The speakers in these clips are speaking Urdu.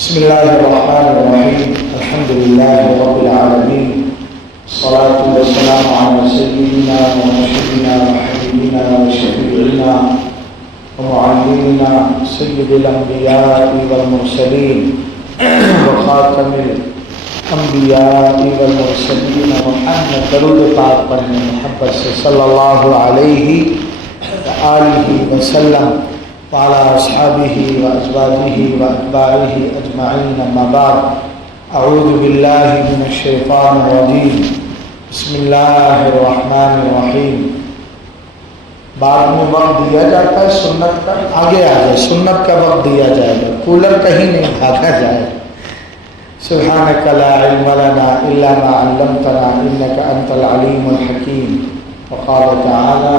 بسم الله الرحمن الرحيم الحمد لله رب العالمين الصلاة والسلام على سيدنا ومرشدنا وحبيبنا وشفيعنا ومعلمنا سيد الأنبياء والمرسلين وخاتم الأنبياء والمرسلين محمد درود پاک پڑھنے محبت سے صلی اللہ علیہ وآلہ وسلم وعلى أصحابه وأزواجه وأتباعه أجمعين أما بعد أعوذ بالله من الشيطان الرجيم بسم الله الرحمن الرحيم بعد میں وقت دیا جاتا ہے سنت کا آگے آ جائے سنت کا وقت دیا جائے گا کولر کہیں نہیں بھاگا جائے سبحانك لا علم لنا إلا ما علمتنا إنك أنت العليم الحكيم وقال تعالى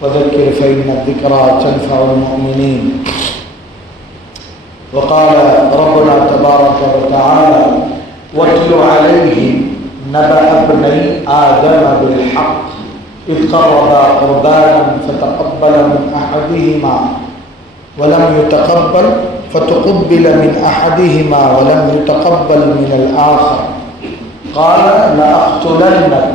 وذكر فإن الذكرى تنفع المؤمنين وقال ربنا تبارك وتعالى واتل عليهم نبأ ابني آدم بالحق إذ قربا قربانا فتقبل من أحدهما ولم يتقبل فتقبل من أحدهما ولم يتقبل من الآخر قال لأقتلنك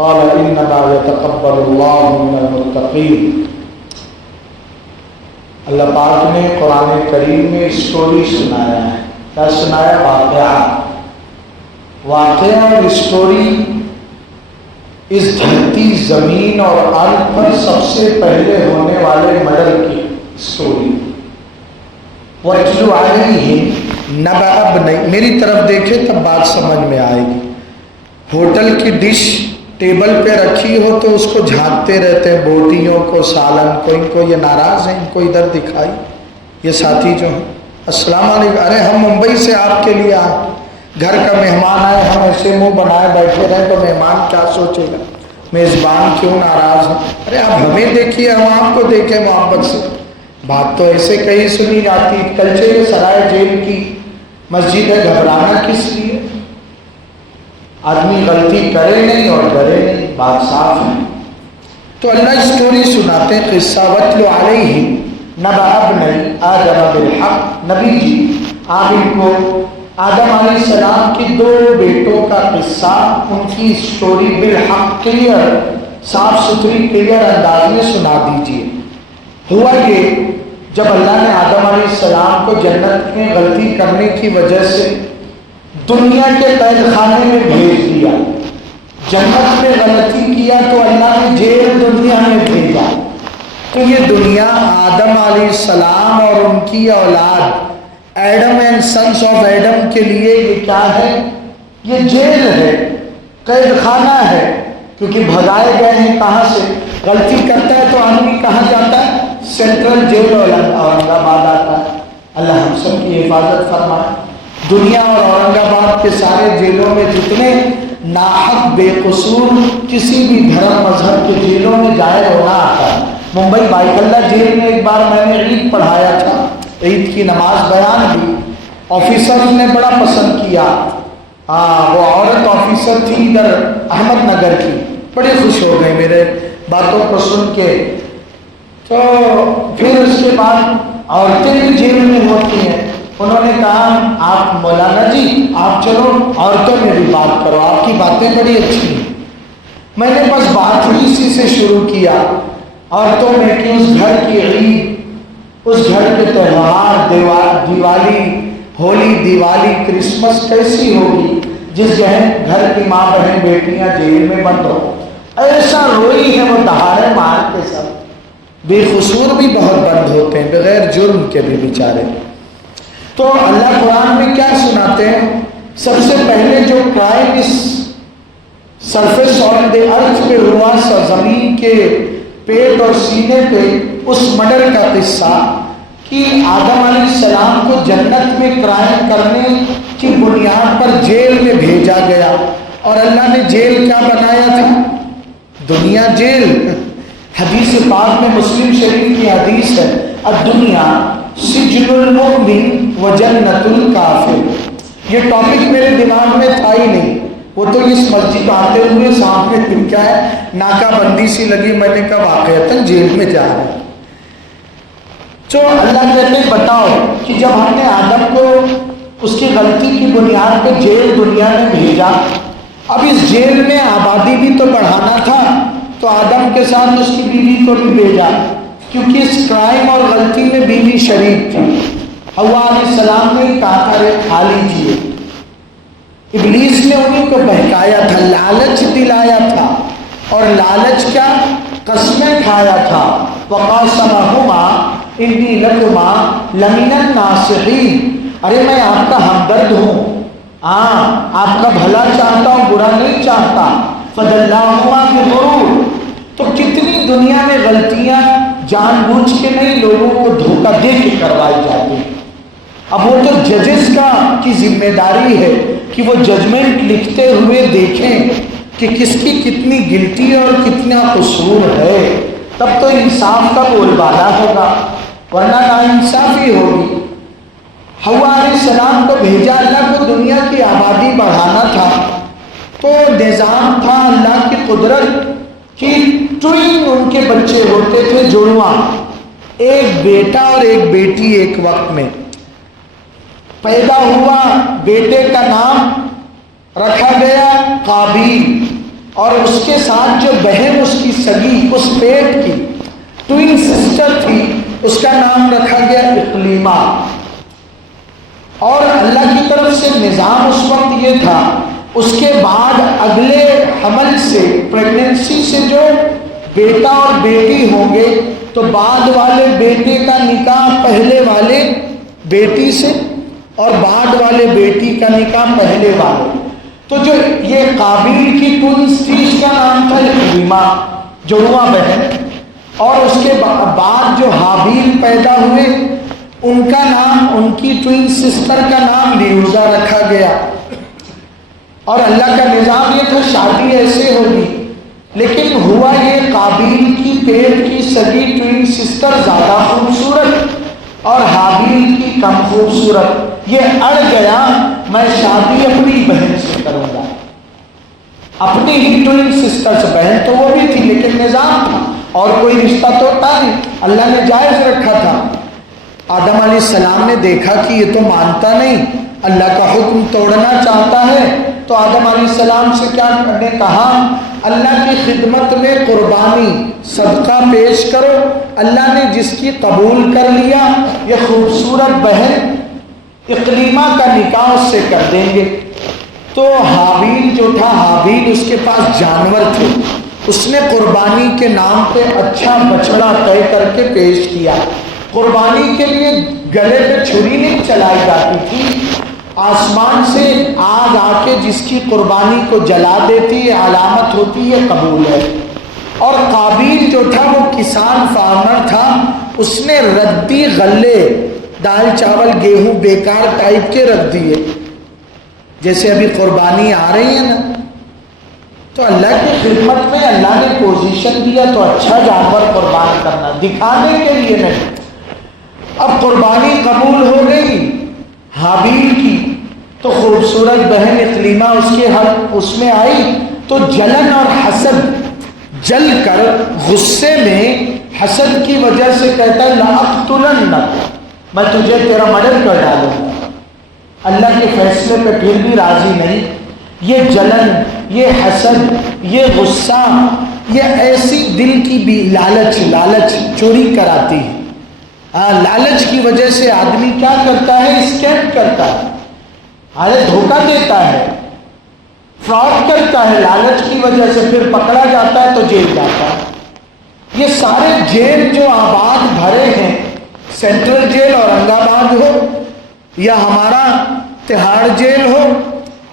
قال انما يتقبل الله من المتقين. اللہ پاک نے قرآن کریم میں اسٹوری سنایا ہے. کیا سنایا؟ واقعہ اور اسٹوری اس دھرتی زمین اور ارض پر سب سے پہلے ہونے والے مڈل کی اسٹوری. وَاتْلُ عَلَيْهِمْ نَبَأَ ابْنَيْ. میری طرف دیکھے تب بات سمجھ میں آئے گی. ہوٹل کی ڈش ٹیبل پہ رکھی ہو تو اس کو جھانکتے رہتے ہیں بوٹیوں کو سالن کو. ان کو یہ ناراض ہیں ان کو ادھر دکھائی. یہ ساتھی جو ہیں السلام علیکم. ارے ہم ممبئی سے آپ کے لیے آئے گھر کا مہمان آئے ہم ایسے منہ بنائے بیٹھے رہے تو مہمان کیا سوچے گا میزبان کیوں ناراض ہے. ارے آپ ہمیں دیکھیے ہم آپ کو دیکھیں محبت سے. بات تو ایسے کہیں سنی جاتی. کلچے سرائے جیل کی مسجد ہے گھبرانا کس لیے. آدمی غلطی کرے نہیں اور ڈرے نہیں. بات صاف ہے. تو اللہ اسٹوری سناتے ہیں قصہ وَاتْلُ عَلَيْهِمْ نَبَأَ ابْنَيْ آدَمَ بِالْحَقِّ. نبی جی آپ ان کو آدم علیہ السلام کی دو بیٹوں کا قصہ ان کی اسٹوری بالحق کلیئر صاف ستھری کلیئر انداز میں سنا دیجیے. ہوا یہ جب اللہ نے آدم علیہ السلام کو جنت میں غلطی کرنے کی وجہ سے دنیا کے قید خانے میں بھیج دیا. جنت میں غلطی کیا تو اللہ نے جیل دنیا میں بھیجا. تو یہ دنیا آدم علیہ السلام اور ان کی اولاد Adam and since of Adam کے لیے یہ کیا ہے؟ یہ جیل ہے قید خانہ ہے. کیونکہ بھگائے گئے ہیں کہاں سے؟ غلطی کرتا ہے تو آدمی کہاں جاتا ہے؟ سینٹرل جیل اورنگ آباد آتا ہے. اللہ ہم سب کی حفاظت فرمائے. دنیا اور اورنگ آباد کے سارے جیلوں میں جتنے ناحق بے قصور کسی بھی دھرم مذہب کے جیلوں میں ظاہر ہونا آتا ہے. ممبئی بائک اللہ جیل میں ایک بار میں نے عید پڑھایا تھا. عید کی نماز بیان ہوئی. آفیسر نے بڑا پسند کیا. وہ عورت آفیسر تھی ادھر احمد نگر کی. بڑے خوش ہو گئے میرے باتوں کو سن کے. تو پھر اس کے بعد عورتیں بھی جیل میں ہوتی ہیں. انہوں نے کہا آپ مولانا جی آپ چلو عورتوں میں بھی بات کرو آپ کی باتیں بڑی اچھی ہیں. میں نے بس بات ہی اسی سے شروع کیا عورتوں میں کہ اس گھر کی عید اس گھر کے تہوار دیوالی ہولی دیوالی کرسمس کیسی ہوگی جس گھر کی ماں بہن بیٹیاں جیل میں بند ہو. ایسا روئی ہے وہ دہاڑے مار کے. سب بے قصور بھی بہت بند ہوتے ہیں بغیر جرم کے بھی بیچارے. تو اللہ قرآن میں کیا سناتے ہیں؟ سب سے پہلے جو کرائم اس سرفیس آن دی ارتھ پہ ہوا زمین کے پیٹ اور سینے پہ اس مڈر کا قصہ کہ آدم علیہ السلام کو جنت میں کرائم کرنے کی بنیاد پر جیل میں بھیجا گیا. اور اللہ نے جیل کیا بنایا تھا؟ دنیا جیل. حدیث پاک میں مسلم شریف کی حدیث ہے الدنیا سجن المؤمن و جنت الکافر. یہ ٹاپک میرے دماغ میں تھا ہی نہیں. وہ تو اس مسجد آتے ہوئے سامنے دن کیا ہے ناکہ بندی سی لگی. میں نے کہا واقعتاً جیل میں جا رہا ہے. جو اللہ کہتے ہیں بتاؤ کہ جب ہم نے آدم کو غلطی کی بنیاد پہ جیل دنیا میں بھیجا. اب اس جیل میں آبادی بھی تو بڑھانا تھا، تو آدم کے ساتھ اس کی بیوی کو بھی بھیجا، کیونکہ اس کرائم اور غلطی میں بیوی شریک تھی. حوا علیہ السلام نے کہا تھا ارے کھا لیجیے. ابلیس نے انہیں کو بہکایا تھا، لالچ دلایا تھا، اور لالچ کیا، قسمیں کھایا تھا. وَقَاسَمَهُمَا إِنِّي لَكُمَا لَمِنَ النَّاصِحِينَ، ارے میں آپ کا ہمدرد ہوں، ہاں آپ کا بھلا چاہتا ہوں، برا نہیں چاہتا. فَدَلَّاهُمَا بِغُرُورٍ، تو کتنی دنیا میں غلطیاں جان بوجھ کے نہیں، لوگوں کو دھوکہ دے کے کروائی جاتی ہیں. اب وہ تو ججز کی ذمہ داری ہے کہ وہ ججمنٹ لکھتے ہوئے دیکھیں کہ کس کی کتنی گلٹی اور کتنا قصور ہے، تب تو انصاف کا بول بالا ہوگا، ورنہ ناانصافی ہوگی. حوا علیہ السلام کو بھیجا، اللہ کو دنیا کی آبادی بڑھانا تھا، تو نظام تھا اللہ کی قدرت کہ ٹوئن ان کے بچے ہوتے تھے، جڑواں، ایک بیٹا اور ایک بیٹی ایک وقت میں پیدا ہوا. بیٹے کا نام رکھا گیا قابیل، اور اس کے ساتھ جو بہن اس کی سگی، اس پیٹ کی ٹوئن سسٹر تھی، اس کا نام رکھا گیا اقلیمہ. اور اللہ کی طرف سے نظام اس وقت یہ تھا، اس کے بعد اگلے حمل سے، پریگننسی سے جو بیٹا اور بیٹی ہوں گے، تو بعد والے بیٹے کا نکاح پہلے والے بیٹی سے، اور بعد والے بیٹی کا نکاح پہلے والے. تو جو یہ قابیل کی ٹوئنس تھی، اس کا نام تھا اقلیمہ، جڑواں بہن. اور اس کے بعد جو حابیل پیدا ہوئے، ان کا نام، ان کی ٹوئن سسٹر کا نام لیوزا رکھا گیا. اور اللہ کا نظام یہ تھا شادی ایسے ہوگی، لیکن ہوا یہ قابیل کی پیٹ کی سگی ٹوئن سسٹر زیادہ خوبصورت اور حابیل کی کم خوبصورت. یہ اڑ گیا، میں شادی اپنی بہن سے کروں گا، اپنی ہی ٹوئن سسٹر سے. بہن تو وہ بھی تھی، لیکن نظام تھا اور کوئی رشتہ تو تھا نہیں، اللہ نے جائز رکھا تھا. آدم علیہ السلام نے دیکھا کہ یہ تو مانتا نہیں، اللہ کا حکم توڑنا چاہتا ہے، تو آدم علیہ السلام سے کیا نے کہا، اللہ کی خدمت میں قربانی صدقہ پیش کرو. اللہ نے جس کی قبول کر لیا، یہ خوبصورت بہن اقلیمہ کا نکاح اس سے کر دیں گے. تو حابیل جو تھا، حابیل اس کے پاس جانور تھے، اس نے قربانی کے نام پہ اچھا بچڑا طے کر کے پیش کیا. قربانی کے لیے گلے پہ چھری نہیں چلائی جاتی تھی، آسمان سے آگ آ کے جس کی قربانی کو جلا دیتی ہے، علامت ہوتی ہے قبول ہے. اور قابیل جو تھا وہ کسان فارمر تھا، اس نے ردی غلے، دال چاول گیہوں بیکار ٹائپ کے رکھ دیے. جیسے ابھی قربانی آ رہی ہے نا، تو اللہ کی خدمت میں اللہ نے پوزیشن دیا تو اچھا جانور قربان کرنا، دکھانے کے لیے نہیں. اب قربانی قبول ہو گئی حابیل کی، تو خوبصورت بہن اقلیمہ اس کے حق اس میں آئی، تو جلن اور حسد، جل کر غصے میں حسد کی وجہ سے کہتا ہے لَأَقْتُلَنَّكَ، میں تجھے تیرا مرڈر کر ڈالوں گا. اللہ کے فیصلے پہ پھر بھی راضی نہیں. یہ جلن، یہ حسد، یہ غصہ، یہ ایسی دل کی بھی لالچ چوری کراتی ہے. لالچ کی وجہ سے آدمی کیا کرتا ہے، اسکیم کرتا ہے، ارے دھوکہ دیتا ہے، فراڈ کرتا ہے. لالچ کی وجہ سے پھر پکڑا جاتا ہے تو جیل جاتا ہے. یہ سارے جیل جو آباد بھرے ہیں، سینٹرل جیل اورنگ آباد ہو، یا ہمارا تہاڑ جیل ہو،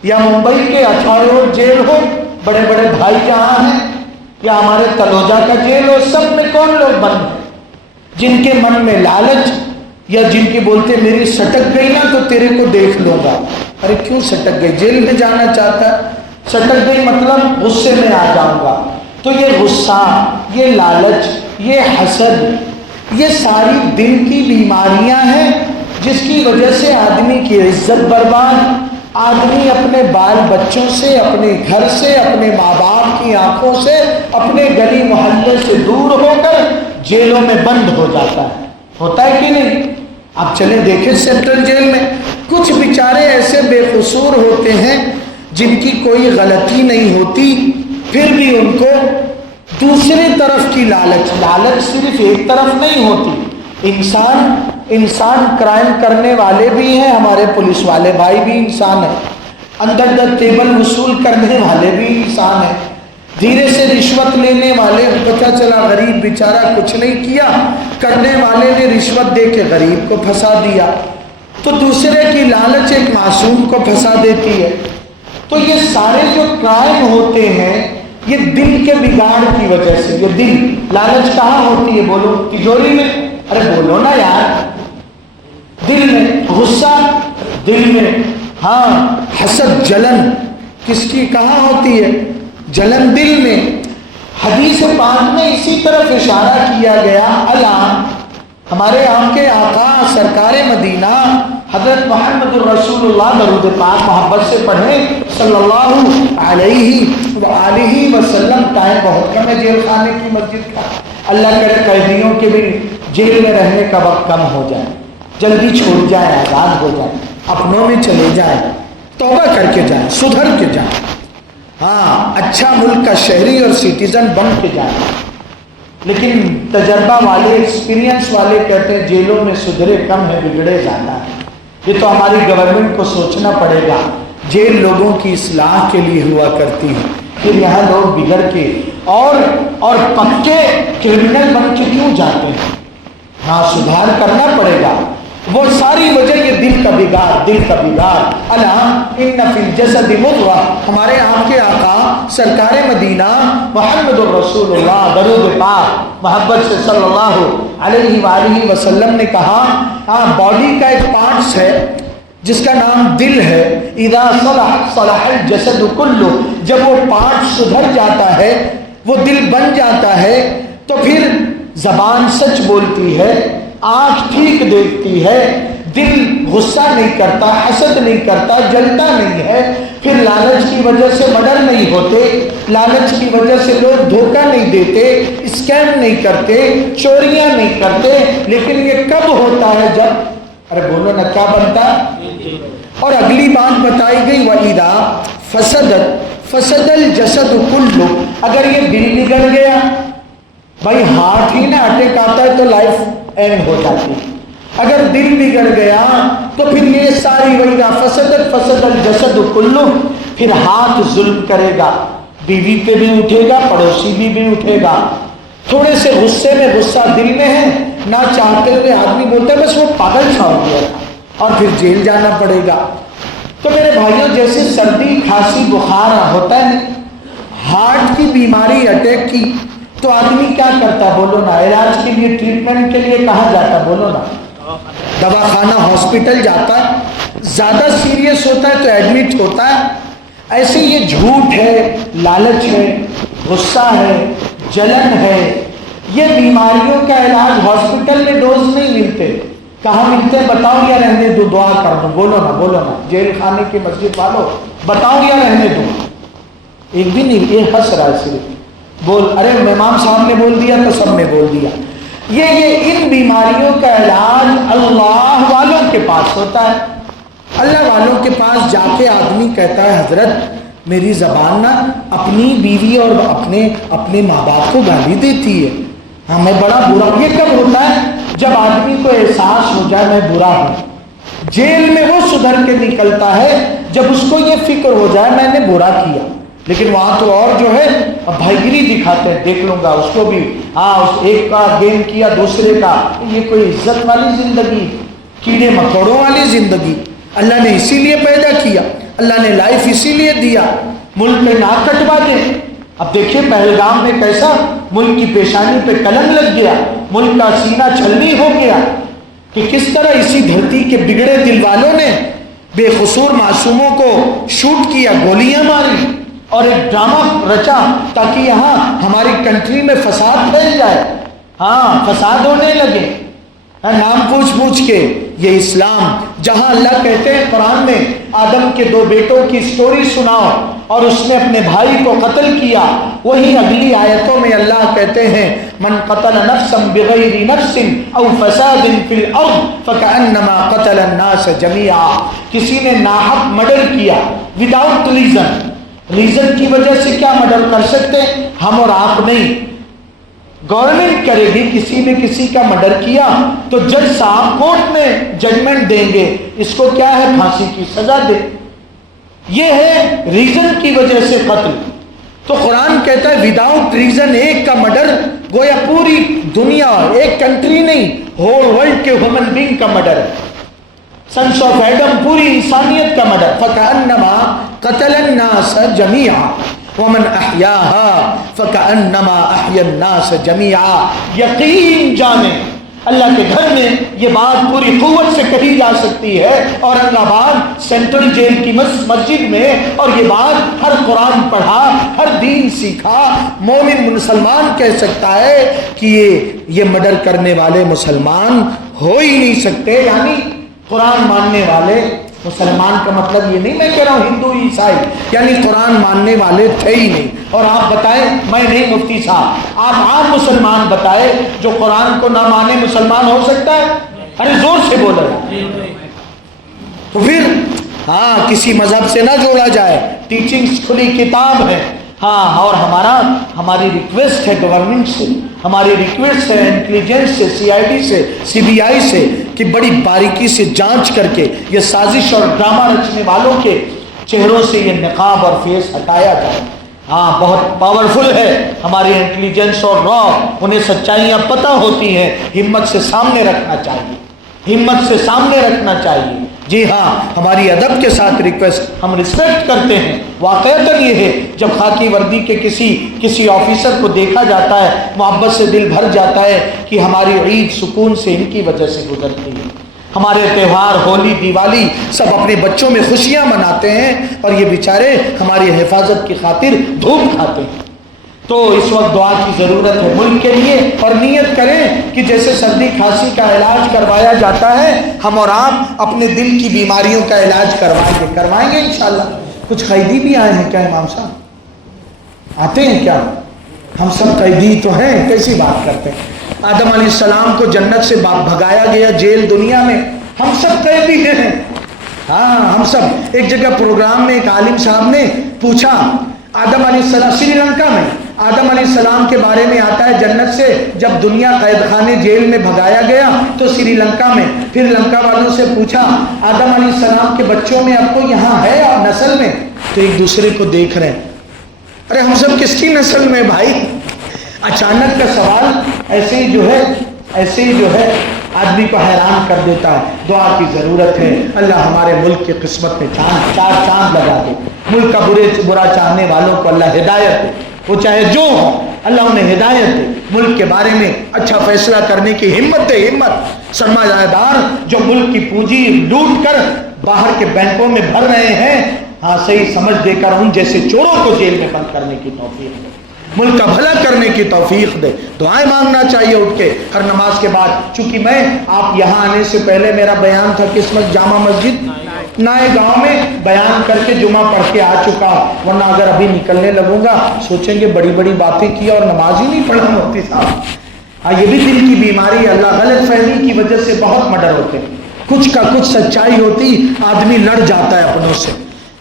یا ممبئی کے اچھاڑ جیل ہو، بڑے بڑے بھائی جہاں ہیں، یا ہمارے تلوجا کا جیل ہو، سب میں کون لوگ بند ہیں؟ جن کے من میں لالچ، یا جن کی بولتے میری سٹک گئی نا تو تیرے کو دیکھ لوں گا. ارے کیوں سٹک گئی؟ جیل میں جانا چاہتا ہے، سٹک گئی مطلب غصے میں آ جاؤں گا. تو یہ غصہ، یہ لالچ، یہ حسد، یہ ساری دل کی بیماریاں ہیں، جس کی وجہ سے آدمی کی عزت برباد، آدمی اپنے بال بچوں سے، اپنے گھر سے، اپنے ماں باپ کی آنکھوں سے، اپنے گلی محلے سے دور ہو کر جیلوں میں بند ہو جاتا ہے. ہوتا ہے کہ نہیں؟ آپ چلیں دیکھیں سینٹرل جیل میں کچھ بیچارے ایسے ایسے بے قصور ہوتے ہیں جن کی کوئی غلطی نہیں ہوتی، پھر بھی ان کو دوسری طرف کی لالچ صرف ایک طرف نہیں ہوتی۔ انسان کرائم کرنے والے بھی ہیں، ہمارے پولیس والے بھائی بھی انسان ہیں، اندر دا ٹیبل وصول کرنے والے بھی انسان ہیں، دھیرے سے رشوت لینے والے، پتہ چلا غریب بیچارہ کچھ نہیں کیا، کرنے والے نے رشوت دے کے غریب کو پھنسا دیا، تو دوسرے کی لالچ ایک معصوم کو پھنسا دیتی ہے۔ تو یہ سارے جو کرائم ہوتے ہیں یہ دل کے بگاڑ کی وجہ سے، یہ دل، لالچ کہاں ہوتی ہے بولو؟ تجوری میں؟ ارے بولو نا یار، دل میں، غصہ دل میں، ہاں حسد جلن کس کی کہاں ہوتی ہے؟ جلن دل میں۔ حدیث پاک میں اسی طرف اشارہ کیا گیا۔ اللہ ہمارے آپ کے آقا سرکار مدینہ حضرت محمد الرسول اللہ، درود پاک محبت سے پڑھیں، صلی اللہ علیہ وآلہ وسلم۔ ٹائم بہت کم ہے جیل خانے کی مسجد کا، اللہ کرے قیدیوں کے بھی جیل میں رہنے کا وقت کم ہو جائے، جلدی چھوٹ جائے، آزاد ہو جائے، اپنوں میں چلے جائیں، توبہ کر کے جائیں، سدھر کے جائیں، ہاں اچھا ملک کا شہری اور سٹیزن بن کے جائیں۔ لیکن تجربہ والے، ایکسپیرینس والے کہتے ہیں جیلوں میں سدھرے کم ہے، بگڑے زیادہ ہے۔ یہ تو ہماری گورنمنٹ کو سوچنا پڑے گا، جیل لوگوں کی اصلاح کے لیے ہوا کرتی ہے، پھر یہاں لوگ بگڑ کے اور پکے کرمنل بن کے کیوں جاتے ہیں؟ ہاں سدھار کرنا پڑے گا۔ وہ ساری وجہ یہ دل کا بگاڑ، دل کا بگاڑ۔ الا ان فی الجسد مضغہ، ہمارے آپ کے آقا سرکار مدینہ محمد الرسول اللہ، درود پاک محبت سے صلی اللہ علیہ وآلہ وسلم نے کہا، باڈی کا ایک پارٹس ہے جس کا نام دل ہے، اذا صلح صلح الجسد کلہ، جب وہ پارٹ سدھر جاتا ہے، وہ دل بن جاتا ہے، تو پھر زبان سچ بولتی ہے، آنکھ ٹھیک دیکھتی ہے، دل غصہ نہیں کرتا، حسد نہیں کرتا، جلتا نہیں ہے، پھر لالچ کی وجہ سے مرڈر نہیں ہوتے، لالچ کی وجہ سے لوگ دھوکہ نہیں دیتے، اسکیم نہیں کرتے، چوریاں نہیں کرتے۔ لیکن یہ کب ہوتا ہے؟ جب، ارے بولو نا، کیا بنتا؟ اور اگلی بات بتائی گئی، وَإِذَا فَسَدَتْ فَسَدَ الْجَسَدُ كُلُّهُ، اگر یہ دل بگڑ گیا، بھائی ہارٹ ہی نہ اٹیک آتا ہے تو لائف اینڈ ہو جاتی ہے، اگر دل بگڑ گیا تو پھر یہ ساری وَإِذَا فَسَدَتْ فَسَدَ الْجَسَدُ كُلُّهُ، پھر ہاتھ ظلم کرے گا، بیوی پہ بھی اٹھے گا، پڑوسی بھی اٹھے گا۔ تھوڑے سے غصے میں، غصہ دل میں ہے، نہ چاہتے ہوئے آدمی بولتا ہے بس وہ پاگل چھوڑ گیا، اور پھر جیل جانا پڑے گا۔ تو میرے بھائیوں، جیسے سردی، کھانسی، بخار ہوتا ہے، ہارٹ کی بیماری، اٹیک کی، تو آدمی کیا کرتا؟ بولو نا، علاج کے لیے، ٹریٹمنٹ کے لیے کہاں جاتا؟ بولو نا، دواخانہ، ہاسپٹل جاتا ہے، زیادہ سیریس ہوتا ہے تو ایڈمٹ ہوتا ہے۔ ایسے یہ جھوٹ ہے، لالچ ہے، غصہ ہے، جلن ہے، یہ بیماریوں کا علاج ہاسپٹل میں ڈوز نہیں ملتے، کہاں ملتے؟ بتاؤ یا رہنے دو، دعا کر دو، بولو نا، بولو نا، جیل خانے کی مسجد والو، بتاؤ یا رہنے دو؟ ایک بھی نہیں، یہ ہنس رہا ہے صرف، بول، ارے امام صاحب نے بول دیا تو سب نے بول دیا۔ یہ ان بیماریوں کا علاج اللہ والوں کے پاس ہوتا ہے۔ اللہ والوں کے پاس جا کے آدمی کہتا ہے حضرت میری زبان نا اپنی بیوی اور اپنے ماں باپ کو گالی دیتی ہے، ہاں میں بڑا برا۔ یہ کب ہوتا ہے؟ جب آدمی کو احساس ہو جائے میں برا ہوں۔ جیل میں وہ سدھر کے نکلتا ہے جب اس کو یہ فکر ہو جائے میں نے برا کیا، لیکن وہاں تو اور جو ہے بھائی گیری دکھاتے ہیں، دیکھ لوں گا اس کو بھی، ہاں اس ایک کا گیم کیا دوسرے کا۔ یہ کوئی عزت والی زندگی، کیڑے مکوڑوں والی زندگی؟ اللہ نے اسی لیے پیدا کیا، اللہ نے لائف اسی لیے دیا، ملک پہ نہ کٹوا دیں۔ اب دیکھیے پہلگام میں کیسا ملک کی پیشانی پہ قلم لگ گیا، ملک کا سینہ چھلنی ہو گیا، کہ کس طرح اسی دھرتی کے بگڑے دل والوں نے بے قصور معصوموں کو شوٹ کیا، گولیاں ماری، اور ایک ڈرامہ رچا تاکہ یہاں ہماری کنٹری میں فساد پھیل جائے، ہاں فساد ہونے لگے، نام پوچھ کے یہ اسلام جہاں اللہ کہتے ہیں قرآن میں آدم کے 2 بیٹوں کی سٹوری سناؤ اور اس نے اپنے بھائی کو قتل کیا، وہی اگلی آیتوں میں اللہ کہتے ہیں من قتل نفسا بغیر نفس او فساد فی الارض فکأنما قتل الناس جميعا، کسی نے ناحق مرڈر کیا وداؤٹ ریزن کی وجہ سے کیا مرڈر کر سکتے ہم اور آپ نہیں، گورنمنٹ کرے گی کسی نے کسی کا مرڈر کیا تو جج صاحب کورٹ میں ججمنٹ دیں گے اس کو کیا ہے پھانسی کی سزا دے، یہ ہے ریزن کی وجہ سے قتل۔ تو قرآن کہتا ہے وداؤٹ ریزن ایک کا مرڈر، گویا پوری دنیا، ایک کنٹری نہیں، ہول ورلڈ کے ہیومن بینگ کا مرڈر، سنس آف ایڈم پوری انسانیت کا مرڈر، فکأنما قتل الناس جميعا ومن احیاها فکأنما احیا الناس جميعا۔ یقین جانے اللہ کے گھر میں یہ بات پوری قوت سے کہی جا سکتی ہے، اورنگ آباد سینٹرل جیل کی مسجد میں، اور یہ بات ہر قرآن پڑھا، ہر دین سیکھا مومن مسلمان کہہ سکتا ہے کہ یہ مرڈر کرنے والے مسلمان ہو ہی نہیں سکتے، یعنی قرآن ماننے والے مسلمان کا مطلب یہ نہیں میں کہہ رہا ہوں ہندو عیسائی، یعنی قرآن ماننے والے تھے ہی نہیں۔ اور آپ بتائیں، میں نہیں مفتی صاحب، آپ عام مسلمان بتائے جو قرآن کو نہ مانے مسلمان ہو سکتا ہے؟ ارے زور سے بولو۔ تو پھر ہاں کسی مذہب سے نہ جوڑا جائے، ٹیچنگز کھلی کتاب ہے، ہاں، اور ہماری ریکویسٹ ہے گورنمنٹ سے، ہماری ریکویسٹ ہے انٹیلیجنس سے، CID سے، CBI سے کہ بڑی باریکی سے جانچ کر کے یہ سازش اور ڈرامہ رچنے والوں کے چہروں سے یہ نقاب اور فیس ہٹایا جائے۔ ہاں بہت پاورفل ہے ہماری انٹیلیجنس اور را، انہیں سچائیاں پتہ ہوتی ہیں، ہمت سے سامنے رکھنا چاہیے، ہمت سے سامنے رکھنا چاہیے۔ جی ہاں، ہماری ادب کے ساتھ ریکویسٹ، ہم رسپیکٹ کرتے ہیں، واقعتاً یہ ہے جب خاکی وردی کے کسی آفیسر کو دیکھا جاتا ہے محبت سے دل بھر جاتا ہے کہ ہماری عید سکون سے ان کی وجہ سے گزرتی ہے، ہمارے تہوار ہولی دیوالی سب اپنے بچوں میں خوشیاں مناتے ہیں اور یہ بیچارے ہماری حفاظت کی خاطر دھوپ کھاتے ہیں۔ تو اس وقت دعا کی ضرورت ہے ملک کے لیے، اور نیت کریں کہ جیسے سردی کھانسی کا علاج کروایا جاتا ہے ہم اور آپ اپنے دل کی بیماریوں کا علاج کروائیں گے انشاءاللہ۔ کچھ قیدی بھی آئے ہیں کیا امام صاحب؟ آتے ہیں کیا؟ ہم سب قیدی تو ہیں، کیسی بات کرتے ہیں؟ آدم علیہ السلام کو جنت سے بھگایا گیا جیل دنیا میں، ہم سب قیدی ہیں۔ ہاں ہم سب، ایک جگہ پروگرام میں ایک عالم صاحب نے پوچھا آدم علیہ السلام، سری لنکا میں آدم علیہ السلام کے بارے میں آتا ہے جنت سے جب دنیا قید خانے جیل میں بھگایا گیا تو سری لنکا میں، پھر لنکا والوں سے پوچھا آدم علیہ السلام کے بچوں میں اب کو یہاں ہے اور نسل میں، تو ایک دوسرے کو دیکھ رہے ہیں، ارے ہم سب کس کی نسل میں بھائی؟ اچانک کا سوال ایسے ہی جو ہے آدمی کو حیران کر دیتا ہے۔ دعا کی ضرورت ہے، اللہ ہمارے ملک کی قسمت میں چار چاند لگا دے، ملک کا برا چاہنے والوں کو اللہ ہدایت دے، وہ چاہے جو ہو اللہ انہیں ہدایت دے، ملک کے بارے میں اچھا فیصلہ کرنے کی ہمت دے، ہمت۔ سرمایہ دار جو ملک کی پونجی لوٹ کر باہر کے بینکوں میں بھر رہے ہیں، ہاں صحیح سمجھ دے کر ان جیسے چوروں کو جیل میں بند کرنے کی توفیق دے، ملک کا بھلا کرنے کی توفیق دے۔ دعائیں مانگنا چاہیے اٹھ کے ہر نماز کے بعد، چونکہ میں آپ یہاں آنے سے پہلے میرا بیان تھا کس وقت جامع مسجد نائے گاؤں میں بیان کر کے جمعہ پڑھ کے آ چکا، ورنہ اگر ابھی نکلنے لگوں گا سوچیں گے بڑی بڑی باتیں کی اور نماز ہی نہیں پڑھا مفتی صاحب۔ ہاں یہ بھی دل کی بیماری ہے، اللہ غلط فہمی کی وجہ سے بہت مرڈر ہوتے ہیں، کچھ کا کچھ سچائی ہوتی آدمی لڑ جاتا ہے اپنوں سے۔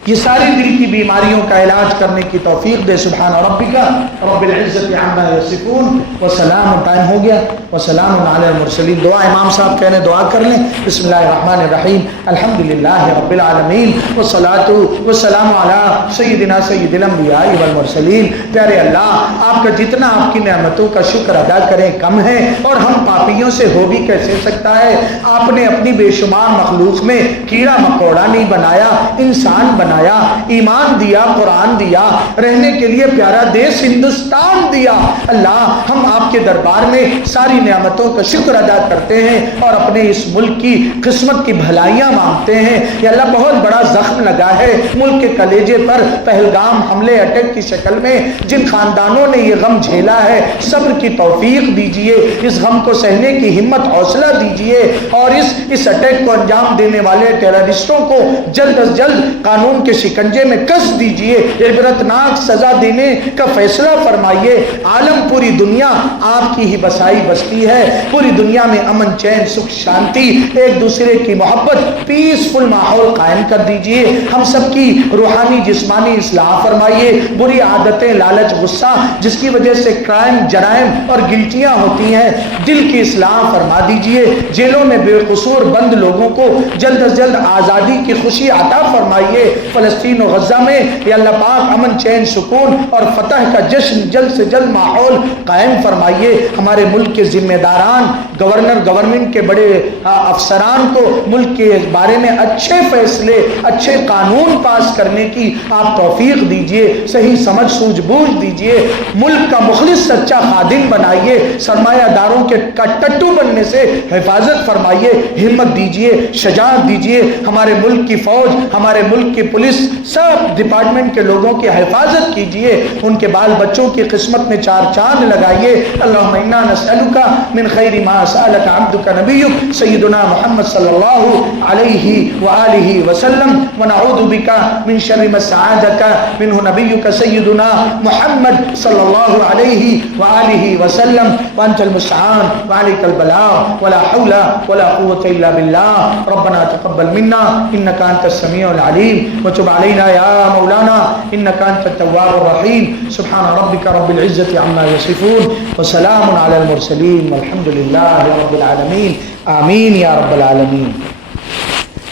یہ ساری دل کی بیماریوں کا علاج کرنے کی توفیق دے۔ سبحان ربک رب العزت عما یصفون وسلام، ٹائم ہو گیا، وسلام علی المرسلین۔ دعا امام صاحب کہنے دعا کر لیں۔ بسم اللہ الرحمن الرحیم، الحمدللہ رب العالمین والصلاۃ والسلام علی سیدنا سید الانبیاء والمرسلین۔ پیارے اللہ، آپ کا جتنا آپ کی نعمتوں کا شکر ادا کریں کم ہے، اور ہم پاپیوں سے ہو بھی کیسے سکتا ہے؟ آپ نے اپنی بے شمار مخلوق میں کیڑا مکوڑا نہیں بنایا، انسان بنایا بنایا، ایمان دیا، قرآن دیا، رہنے کے لیے پیارا دیس ہندوستان دیا۔ اللہ ہم آپ کے دربار میں ساری نعمتوں کا شکر ادا کرتے ہیں اور اپنے اس ملک کی قسمت کی بھلائیاں مانگتے ہیں۔ یا اللہ بہت بڑا زخم لگا ہے ملک کے کلیجے پر پہلگام حملے اٹیک کی شکل میں، جن خاندانوں نے یہ غم جھیلا ہے صبر کی توفیق دیجئے، اس غم کو سہنے کی ہمت حوصلہ دیجئے، اور اس اٹیک کو انجام دینے والے ٹیررسٹوں کو جلد از جلد قانون کے شکنجے میں کس دیجئے، عبرتناک سزا دینے کا فیصلہ فرمائیے۔ عالم پوری دنیا آپ کی ہی بسائی بستی ہے، پوری دنیا میں امن، چین، سکھ، شانتی، ایک دوسرے کی محبت، پیسفل ماحول قائم کر دیجئے۔ ہم سب کی روحانی جسمانی اصلاح فرمائیے، بری عادتیں، لالچ، غصہ جس کی وجہ سے کرائم، جرائم اور گلٹیاں ہوتی ہیں، دل کی اصلاح فرما دیجئے۔ جیلوں میں بے قصور بند لوگوں کو جلد از جلد آزادی کی خوشی عطا فرمائیے۔ فلسطین و غزہ میں یا اللہ پاک امن، چین، سکون اور فتح کا جشن جلد سے جلد ماحول قائم فرمائیے۔ ہمارے ملک کے ذمہ داران، گورنر، گورنمنٹ کے بڑے افسران کو ملک کے بارے میں اچھے فیصلے، اچھے قانون پاس کرنے کی آپ توفیق دیجئے، صحیح سمجھ سوجھ بوجھ دیجئے، ملک کا مخلص سچا خادم بنائیے، سرمایہ داروں کے ٹٹو بننے سے حفاظت فرمائیے، ہمت دیجئے، شجاعت دیجئے۔ ہمارے ملک کی فوج، ہمارے ملک کی پولیس، سب ڈپارٹمنٹ کے لوگوں کی حفاظت کیجئے، ان کے بال بچوں کی قسمت میں چار چاند لگائیے۔ اللہم انا نسألک من خیر ما سألک عبدک نبیک سیدنا محمد صلی اللہ علیہ وآلہ وسلم، ونعوذ بک من شر ما استعاذک منہ نبیک سیدنا محمد صلی اللہ علیہ وآلہ وسلم، وانت المستعان وعلیک البلاغ ولا حول ولا قوة الا باللہ۔ ربنا تقبل منا انک انت السمیع العلیم وتب علینا یا مولانا انک انت التواب الرحیم۔ سبحان ربک رب العزت عما یصفون وسلام علی المرسلین والحمد للہ رب العالمین، آمین یا رب العالمین۔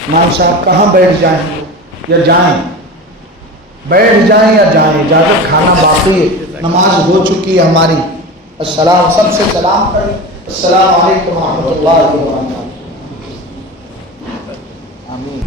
امام صاحب کہاں بیٹھ جائیں یا جائیں؟ بیٹھ جائیں یا جائیں؟ اجازت، کھانا باقی ہے، نماز ہو چکی ہے ہماری۔ السلام، سب سے سلام کریں، السلام علیکم ورحمۃ اللہ وبرکاتہ۔ آمین۔